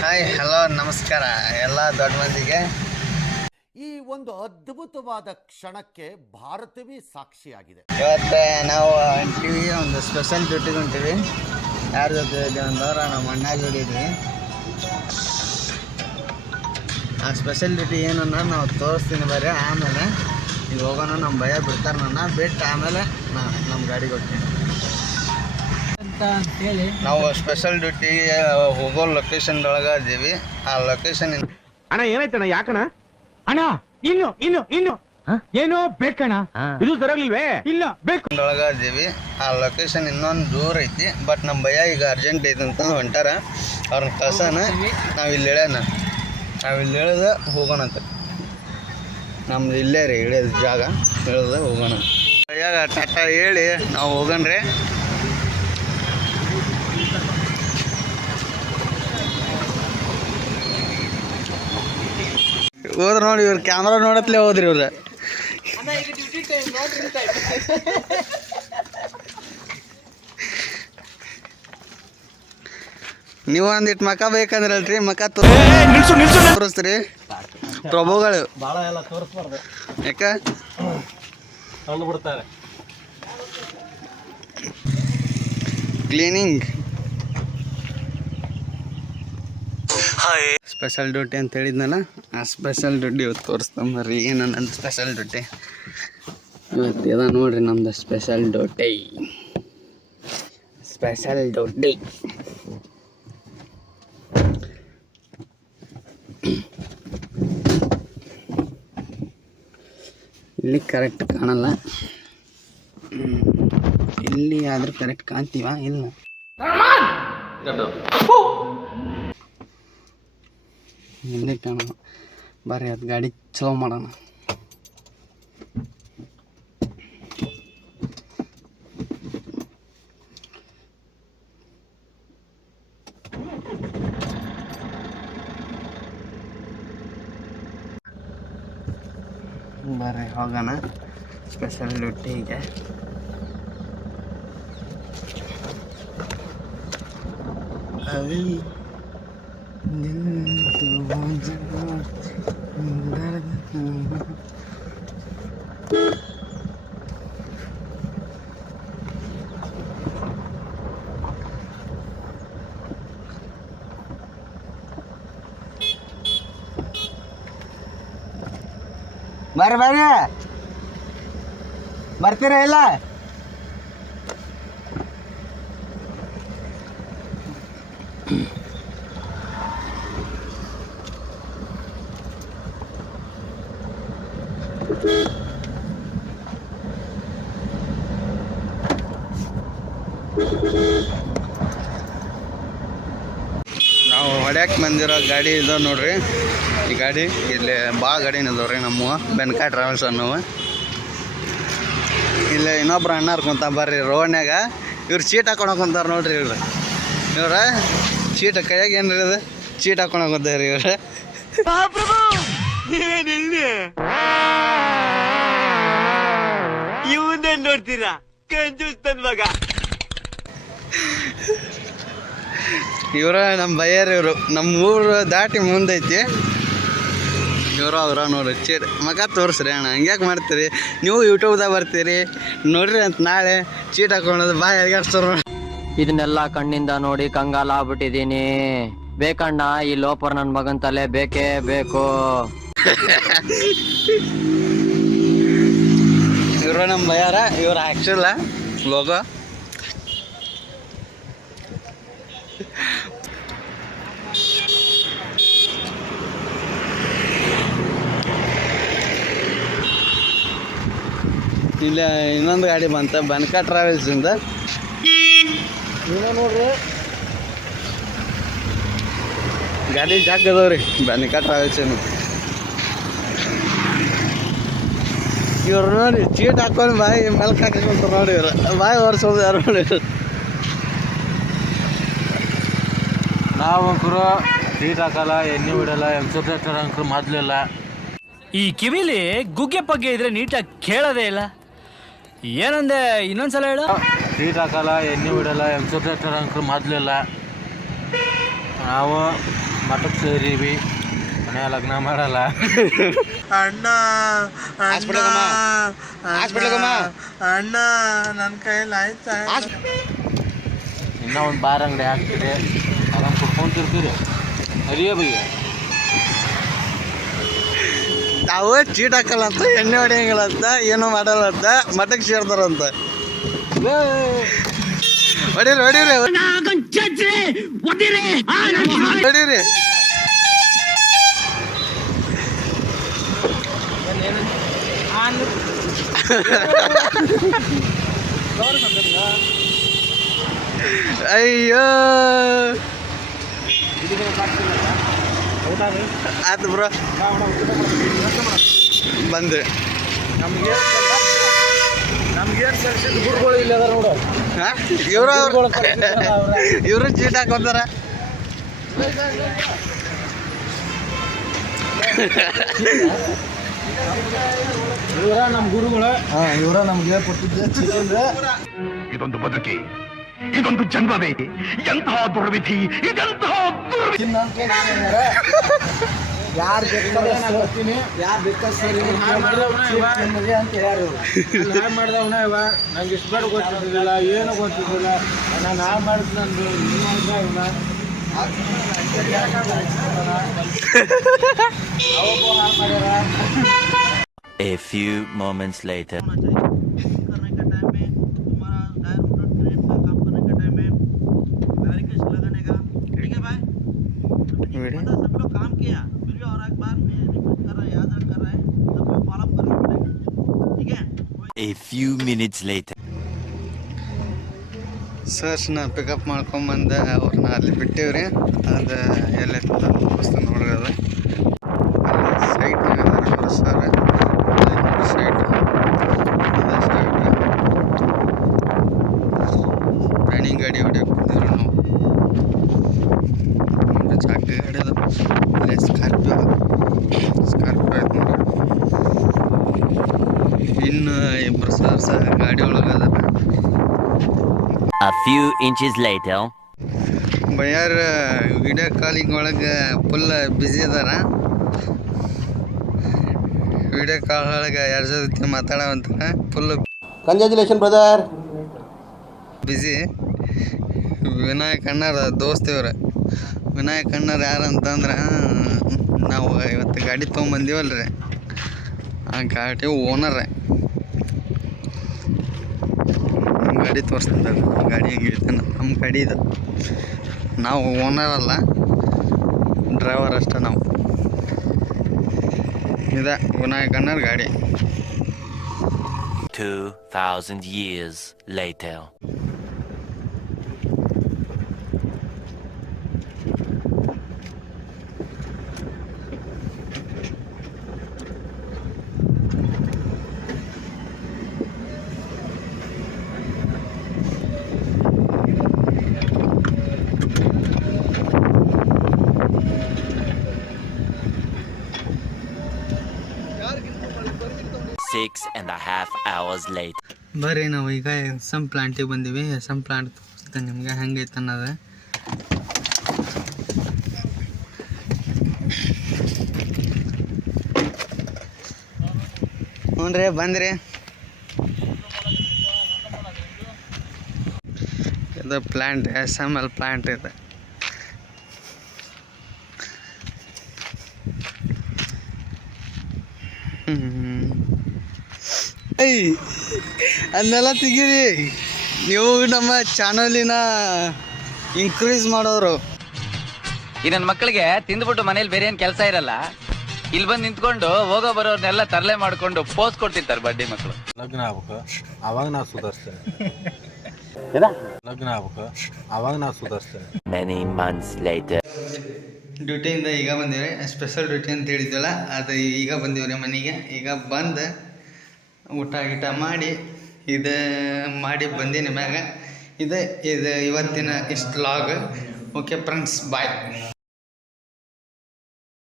Hi hello ನಮಸ್ಕಾರ ಎಲ್ಲ ದೊಡ್ಡ ಮಂದಿಗೆ. ಈ ಒಂದು ಅದ್ಭುತವಾದ ಕ್ಷಣಕ್ಕೆ ಭಾರತವೇ ಸಾಕ್ಷಿಯಾಗಿದೆ. ಇವತ್ತು ನಾವು ಹೊಂಟೀವಿ, ಒಂದು ಸ್ಪೆಷಲ್ ಡ್ಯೂಟಿಗೆ ಹೊಂಟೀವಿ. ಯಾರ ಜೊತೆ ಇದ್ದೀವಿ ಅಂತಂದ್ರೆ ನಮ್ಮ ಅಣ್ಣ ಜೊತೆ ಇದ್ದೀವಿ. ಆ ಸ್ಪೆಷಲ್ ಡ್ಯೂಟಿ ಏನನ್ನ ನಾವು ತೋರಿಸ್ತೀನಿ ಬರ್ರಿ. ಆಮೇಲೆ ಈಗ ಹೋಗೋಣ, ನಮ್ಮ ಭಯ ಬಿಡ್ತಾರೆ ನನ್ನ ಬಿಟ್ಟು ಆಮೇಲೆ ನಮ್ಮ ಗಾಡಿಗೆ ಹೋಗ್ತೀನಿ ಅಂತ ಅಂತೇಳಿ ನಾವು ಸ್ಪೆಷಲ್ ಡ್ಯೂಟಿಗೆ ಹೋಗೋ ಲೊಕೇಶನ್ ಒಳಗೆ ಇದ್ದೀವಿ. ಆ ಲೊಕೇಶನ್ ಅಣ್ಣ ಏನಾಯ್ತಣ್ಣ? ಯಾಕಣ್ಣ ಅಣ್ಣ? ಇನ್ನು ಏನೋ ಬೇಕಣ್ಣ, ಇದು ಸರಿಯಾಗ್ಲಿಲ್ವೇ? ಇಲ್ಲ ಬೇಕು ಒಳಗೆ ಇದ್ದೀವಿ. ಆ ಲೊಕೇಶನ್ ಇನ್ನೊಂದು ದೂರ ಐತಿ. ಬಟ್ ನಮ್ಮ ಭಯ ಈಗ ಅರ್ಜೆಂಟ್ ಐತಿ ಅಂತ ಹೊಂಟಾರ. ಅವ್ರನ್ನ ಕಳ್ಸೋಣ. ನಾವು ಇಲ್ಲಿ ಇಳಿದ ಹೋಗೋಣಂತ. ನಮ್ದು ಇಲ್ಲೇ ರೀ ಇಳಿಯೋದು ಜಾಗ. ಇಳಿದ ಹೋಗೋಣ. ಭಯ್ಯಾಗ ಟಾಟ ಹೇಳಿ ನಾವು ಹೋಗೋಣ್ರಿ. ಹೋದ್ರೆ ನೋಡಿ, ಇವ್ರು ಕ್ಯಾಮ್ರಾ ನೋಡತ್ಲೇ ಹೋದ್ರಿ ಇವ್ರು. ನೀವು ಒಂದಿಟ್ಟು ಮಕ ಬೇಕಂದ್ರಲ್ರಿ, ಮಕ ತೋರಿಸ್ತೀರಿ ಪ್ರಭುಗಳು. ಭಾಳ ಎಲ್ಲ ತೋರಿಸ್ಬಾರ್ದು, ಯಾಕೆ ತಂದು ಬಿಡ್ತಾರೆ. ಕ್ಲೀನಿಂಗ್ ಸ್ಪೆಷಲ್ ಡ್ಯೂಟಿ ಅಂತ ಹೇಳಿದ್ನಲ್ಲ, ಆ ಸ್ಪೆಷಲ್ ಡ್ಯೂಟಿ ಇವತ್ತು ತೋರಿಸ್ತಂಬರ್ರಿ. ಏನು ನನ್ನ ಸ್ಪೆಷಲ್ ಡ್ಯೂಟಿ ಇವತ್ತು ಇದ ನೋಡ್ರಿ. ನಮ್ದು ಸ್ಪೆಷಲ್ ಡ್ಯೂಟಿ ಇಲ್ಲಿ ಕರೆಕ್ಟ್ ಕಾಣಲ್ಲ. ಇಲ್ಲಿ ಆದ್ರೆ ಕರೆಕ್ಟ್ ಕಾಣ್ತೀವ? ಇಲ್ಲ, ಇಲ್ಲಿ ಕಾಣಲ್ಲ. ಬರ್ರಿ ಅದು ಗಾಡಿ ಚಲೋ ಮಾಡೋಣ. ಬರ್ರಿ ಹೋಗೋಣ ಸ್ಪೆಷಲ್ ಡ್ಯೂಟಿಗೆ. ಬರ್ರಿ ಬರ್ತೀರಾ ಇಲ್ಲ? ನಾವು ಹೊಡ್ಯಾಕೆ ಬಂದಿರೋ ಗಾಡಿ ಇದಾವೆ ನೋಡ್ರಿ. ಈ ಗಾಡಿ ಇಲ್ಲಿ ಭಾಳ ಗಾಡಿನ ಇದಾವೆ ರೀ ನಮ್ಮ ಬೆನ್ಕಾ ಟ್ರಾವೆಲ್ಸ್ ಅನ್ನೋವು. ಇಲ್ಲಿ ಇನ್ನೊಬ್ರು ಅಣ್ಣ ಕುಂತ ಬರ್ರಿ ರೋಡ್ನ್ಯಾಗ. ಇವ್ರು ಚೀಟ್ ಹಾಕೊಂಡು ಕುಂತಾರೆ ನೋಡ್ರಿ. ಇವ್ರ ಚೀಟ್ ಕೈಯಾಗ ಏನ್ರಿ ಅದು ಚೀಟ್ ಹಾಕೊಂಡು ಕುಂತಾರ್ರಿ ಇವ್ರು. ಇವನ್ನೇ ನೋಡ್ತೀರಾ ಕಂಜೂಸ್ತನ್ ಮಗ. ಇವ್ರ ನಮ್ಮ ಬಯ್ಯಾರ. ಇವರು ನಮ್ಮ ಊರು ದಾಟಿ ಮುಂದೈತಿ. ಇವರು ಅವ್ರ ನೋಡ್ರಿ ಚೀಟ್ ಮಗ ತೋರಿಸ್ರಿ ಅಣ್ಣ. ಹಂಗ್ಯಾಕೆ ಮಾಡ್ತೀರಿ ನೀವು? ಯೂಟ್ಯೂಬ್ದಾಗ ಬರ್ತೀರಿ ನೋಡ್ರಿ ಅಂತ ನಾಳೆ ಚೀಟ್ ಹಾಕೊಳ್ಳೋದು ಬಾಯ್ ಅಡ್ಗಾಡ್ಸ್ತಾರ ನೋಡಿ. ಇದನ್ನೆಲ್ಲ ಕಣ್ಣಿಂದ ನೋಡಿ ಕಂಗಾಲ ಆಗ್ಬಿಟ್ಟಿದೀನಿ. ಬೇಕಣ್ಣ, ಈ ಲೋಪರ್ ನನ್ನ ಮಗನ್ ತಲೆ ಬೇಕೇ ಬೇಕು. ಇವರು ನಮ್ಮ ಬಯ್ಯಾರ. ಇವ್ರ ಆ್ಯಕ್ಚುಲ ಲೋಗೋ. ಇಲ್ಲ ಇನ್ನೊಂದು ಗಾಡಿ ಬಂತ ಬೆನ್ಕಾ ಟ್ರಾವೆಲ್ಸಿಂದ. ನೋಡ್ರಿ ಗಾಡಿ ಜಾಗ ಅದಾವ್ರಿ ಬೆನ್ಕಾ ಟ್ರಾವೆಲ್ಸಿನ. ಇವ್ರು ನೋಡಿ ಚೀಟ್ ಹಾಕೊಂಡು ಬಾಯಿ ಮೆಲ್ಕ್ ಹಾಕೊಂತ ನೋಡಿ. ಇವ್ರು ಬಾಯಿ ಒರ್ಸೋದು ಯಾರು ನೋಡಿ. ನಾವು ಅಂಕರು ಸೀಟ್ ಹಾಕಲ್ಲ, ಎಣ್ಣೆ ಬಿಡಲ್ಲ, ಎಮ್ಸೋಪ್ರೇಟರ್ ಅಂಕರು ಮೊದಲಿಲ್ಲ. ಈ ಕಿವಿಲಿ ಗುಗ್ಗೆ ಪಗ್ಗೆ ಇದ್ರೆ ನೀಟಾಗಿ ಕೇಳೋದೇ ಇಲ್ಲ. ಏನಂದೆ ಇನ್ನೊಂದ್ಸಲ ಹೇಳು. ಸೀಟ್ ಹಾಕಲ್ಲ, ಎಣ್ಣೆ ಬಿಡಲ್ಲ, ಎಮ್ಸೋಪ್ರೇಟರ್ ಅಂಕರು ಮೊದಲಿಲ್ಲ. ನಾವು ಮಠಕ್ಕೆ ಸೇರೀವಿ ಮನೆ ಲಗ್ನ ಮಾಡಲ್ಲ. ಅಣ್ಣ ಅಣ್ಣ ನನ್ನ ಕೈಯಲ್ಲಿ ಆಯ್ತಾ ಇನ್ನೂ ಒಂದು ಬಾರ್ ಅಂಗಡಿ ಹಾಕ್ತೀರಿ ಅದನ್ನು ಕುಡ್ಕೊಂತಿರ್ತೀರಿ ಅರಿಯ ಬಯ್ಯ. ತಾವು ಚೀಟ್ ಹಾಕಲ್ಲ ಅಂತ ಎಣ್ಣೆ ಹೊಡೆಯಂಗಿಲ್ಲ ಅಂತ ಏನೂ ಮಾಡಲ್ಲ ಅಂತ ಮಠಕ್ಕೆ ಸೇರ್ತಾರಂತ. ಹೊಡೀರಿ ಹೊಡೀರಿ ಹೊಡೀರಿ. ಅಯ್ಯೋ ಆಯ್ತು ಬ್ರೋ ಬಂದ್ರಿ. ಇವರು ಚೀಟ್ ಹಾಕೋತಾರ. ಇವರ ನಮ್ಮ ಗುರುಗಳು. ಇವರ ನಮ್ಗೆ ಕೊಟ್ಟಿದ್ದೆ ಚೀಟಿಂದ. ಇದೊಂದು ಬದುಕಿ, ಇದೊಂದು ಜನ್ಮವೇ, ಎಂತಹ ದುರ್ವಿಧಿ, ಇದೆಂತಹ ಯಾರು ಮಾಡಿದವನ ಇವ ನಂಗೆ ಇಷ್ಟು ಬೇಡ ಗೊತ್ತಿದ್ದಿಲ್ಲ, ಏನು ಗೊತ್ತಿದ್ದಿಲ್ಲ, ನಾನು ಹಾಳು ಮಾಡಿದ್ ನಂದು ಇವನ A few moments later. करने का टाइम में तुम्हारा टायर मोटर ट्रेन का काम करने का टाइम में बैरिकेड लगाने का, ठीक है भाई? पता सब लोग काम किया फिर भी और एक बार मैं रिपीट कर रहा है, याद कर रहा है, सबको फॉलो करना पड़ेगा, ठीक है? A few minutes later. ಸರ್ಸ್ನ ಪಿಕಪ್ ಮಾಡ್ಕೊಂಬಂದು ಅವ್ರನ್ನ ಅಲ್ಲಿ ಬಿಟ್ಟಿವ್ರಿ. ಅದು ಎಲ್ಲೈತೆ ತೋರಿಸ್ತು ನೋಡ್ರಿ. ಅದು ಅಲ್ಲಿ ಸೈಟ್ನಾಗ ಅದಾರ ಸರ್. ಸೈಟ್ ಅದೇ ಸೈಟ್ ರನ್ನಿಂಗ್ ಗಾಡಿ ಹೊಡಿಯೋಕೆ ಬಂದಿವ್ರಿ ನಾವು. ನೋಡ್ರಿ ಚಾಕ್ರಿ ಗಾಡಿ ಅದು. ಅಲ್ಲೇ ಸ್ಕಾರ್ಪಿಯೋ ಐತೆ ನೋಡ್ರಿ. ಇನ್ನು ಇಬ್ಬರು ಸರ್ ಗಾಡಿ ಒಳಗೆ ಅದಾರ. A few inches later. ಬಯ್ಯಾರ ವಿಡಿಯೋ ಕಾಲಿಂಗ್ ಒಳಗೆ ಫುಲ್ ಬ್ಯುಸಿ ಅದಾರ. ವಿಡಿಯೋ ಕಾಲ್ ಒಳಗೆ ಯಾರ ಜೊತೆ ಮಾತಾಡೋವಂತಾರ full congratulation brother. Busy. Vinayak ಅಣ್ಣರ ದೋಸ್ತ ಇವ್ರು. ವಿನಾಯಕ್ ಅಣ್ಣರು ಯಾರು ಅಂತಂದ್ರೆ ನಾವು ಇವತ್ತು ಗಾಡಿ ತೊಗೊಂಬಂದೀವಲ್ರಿ, ಆ ಗಾಡಿ ಓನರೇ. ಗಾಡಿ ತೋರಿಸ್ತಾರೆ. ಗಾಡಿ ಹೆಂಗೈತೆ ನಮ್ಮ ಗಾಡಿ ಇದು. ನಾವು ಓನರ್ ಅಲ್ಲ, ಡ್ರೈವರ್ ಅಷ್ಟೇ ನಾವು. ಇದೆ ವಿನಾಯಕ್ ಅಣ್ಣರ ಗಾಡಿ. 2000 years later. Six and a half hours later. ಬರ್ರಿ ನಾವು ಈಗ ಎಸ್ಎಮ್ ಪ್ಲಾಂಟಿಗೆ ಬಂದೀವಿ. ಎಸ್ಎಮ್ ಪ್ಲಾಂಟ್ ತೋರಿಸ್ತೇನೆ ನಿಮ್ಗೆ ಹೆಂಗೈತೆ ಅನ್ನೋದು. ಹ್ಞೂ ರೀ ಬಂದ್ರಿ. ಇದು ಪ್ಲಾಂಟ್ SML ಪ್ಲಾಂಟ್ ಇದೆ. ಅದನ್ನೆಲ್ಲ ತೆಗೀರಿ ನೀವು. ನಮ್ಮ ಚಾನಲಿನ ಇನ್ಕ್ರೀಸ್ ಮಾಡೋರು. ಈ ನನ್ನ ಮಕ್ಕಳಿಗೆ ತಿಂದ್ಬಿಟ್ಟು ಮನೇಲಿ ಬೇರೆ ಏನ್ ಕೆಲಸ ಇರಲ್ಲ, ಇಲ್ಲಿ ಬಂದು ನಿಂತ್ಕೊಂಡು ಹೋಗೋ ಬರೋರ್ನೆಲ್ಲ ತರಲೆ ಮಾಡ್ಕೊಂಡು ಪೋಸ್ ಕೊಡ್ತಿರ್ತಾರೆ ಬಡ್ಡಿ ಮಕ್ಕಳು. ಲಗ್ನ ಆಗ್ಬೇಕು ಅವಾಗ ನಾವು ಸುಧಾರಿಸ್ತೇವೆ. ಲಗ್ನ ಆಗ್ಬೇಕು ಅವಾಗ ನಾವು ಸುಧಾರಿಸ್ತೇವೆ. Many months later. ಡ್ಯೂಟಿಯಿಂದ ಈಗ ಬಂದೀವಿ. ಸ್ಪೆಷಲ್ ಡ್ಯೂಟಿ ಅಂತ ಹೇಳಿದ್ವಲ್ಲ, ಅದು ಈಗ ಬಂದೀವ್ರಿ ಮನೆಗೆ. ಈಗ ಬಂದು ಊಟ ಗೀಟ ಮಾಡಿ ಇದು ಮಾಡಿ ಬಂದೀನಿ ಮ್ಯಾಗ. ಇದು ಇವತ್ತಿನ ಇಷ್ಟು ಲಾಗ್. ಓಕೆ ಫ್ರೆಂಡ್ಸ್, ಬಾಯ್.